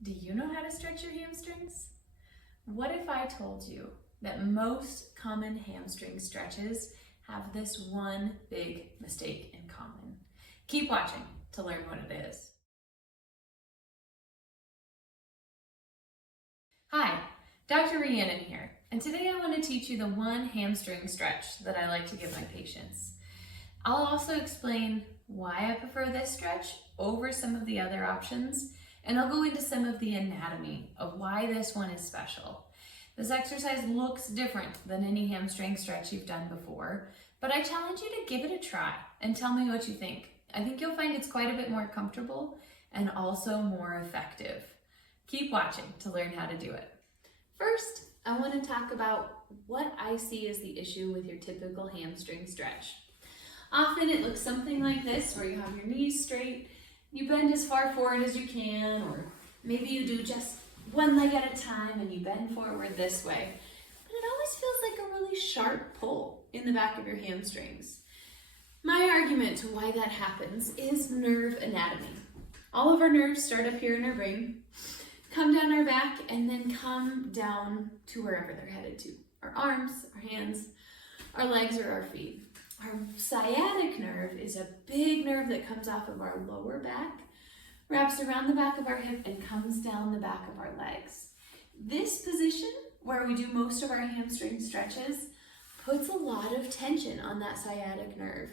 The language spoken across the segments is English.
Do you know how to stretch your hamstrings? What if I told you that most common hamstring stretches have this one big mistake in common? Keep watching to learn what it is. Hi, Dr. Rhiannon here, and today I want to teach you the one hamstring stretch that I like to give my patients. I'll also explain why I prefer this stretch over some of the other options, and I'll go into some of the anatomy of why this one is special. This exercise looks different than any hamstring stretch you've done before, but I challenge you to give it a try and tell me what you think. I think you'll find it's quite a bit more comfortable and also more effective. Keep watching to learn how to do it. First, I want to talk about what I see as the issue with your typical hamstring stretch. Often it looks something like this, where you have your knees straight, you bend as far forward as you can, or maybe you do just one leg at a time and you bend forward this way. But it always feels like a really sharp pull in the back of your hamstrings. My argument to why that happens is nerve anatomy. All of our nerves start up here in our brain, come down our back, and then come down to wherever they're headed to. Our arms, our hands, our legs, or our feet. Our sciatic nerve is a big nerve that comes off of our lower back, wraps around the back of our hip, and comes down the back of our legs. This position, where we do most of our hamstring stretches, puts a lot of tension on that sciatic nerve.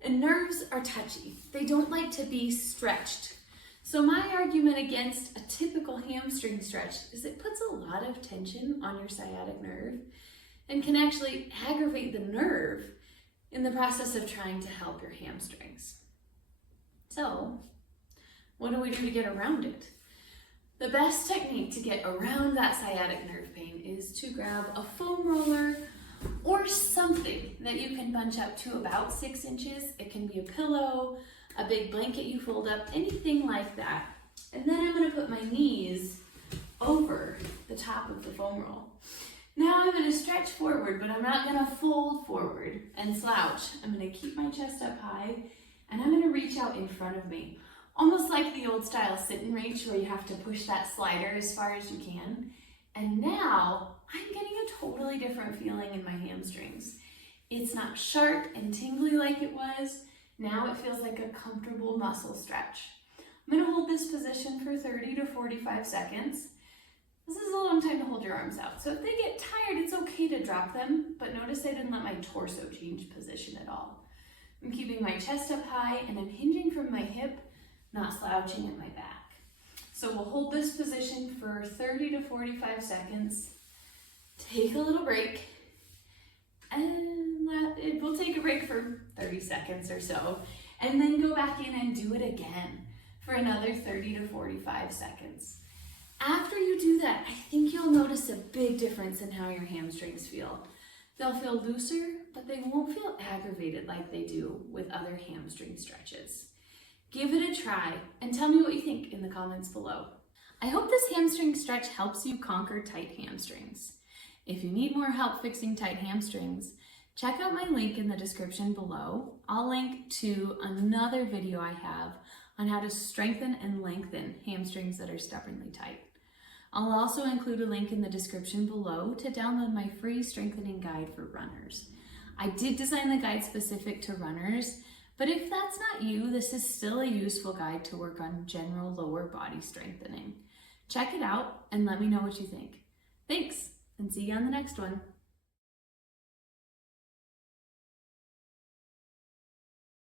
And nerves are touchy. They don't like to be stretched. So my argument against a typical hamstring stretch is it puts a lot of tension on your sciatic nerve and can actually aggravate the nerve in the process of trying to help your hamstrings. So, what do we do to get around it? The best technique to get around that sciatic nerve pain is to grab a foam roller or something that you can bunch up to about 6 inches. It can be a pillow, a big blanket you fold up, anything like that. And then I'm going to put my knees over the top of the foam roll. Now I'm going to stretch forward, but I'm not going to fold forward and slouch. I'm going to keep my chest up high, and I'm going to reach out in front of me. Almost like the old style sit and reach, where you have to push that slider as far as you can. And now I'm getting a totally different feeling in my hamstrings. It's not sharp and tingly like it was. Now it feels like a comfortable muscle stretch. I'm going to hold this position for 30 to 45 seconds. This is a long time to hold your arms out. So if they get tired, it's okay to drop them, but notice I didn't let my torso change position at all. I'm keeping my chest up high and I'm hinging from my hip, not slouching at my back. So we'll hold this position for 30 to 45 seconds, take a little break, and we'll take a break for 30 seconds or so, and then go back in and do it again for another 30 to 45 seconds. After you do that, I think you'll notice a big difference in how your hamstrings feel. They'll feel looser, but they won't feel aggravated like they do with other hamstring stretches. Give it a try and tell me what you think in the comments below. I hope this hamstring stretch helps you conquer tight hamstrings. If you need more help fixing tight hamstrings, check out my link in the description below. I'll link to another video I have on how to strengthen and lengthen hamstrings that are stubbornly tight. I'll also include a link in the description below to download my free strengthening guide for runners. I did design the guide specific to runners, but if that's not you, this is still a useful guide to work on general lower body strengthening. Check it out and let me know what you think. Thanks, and see you on the next one.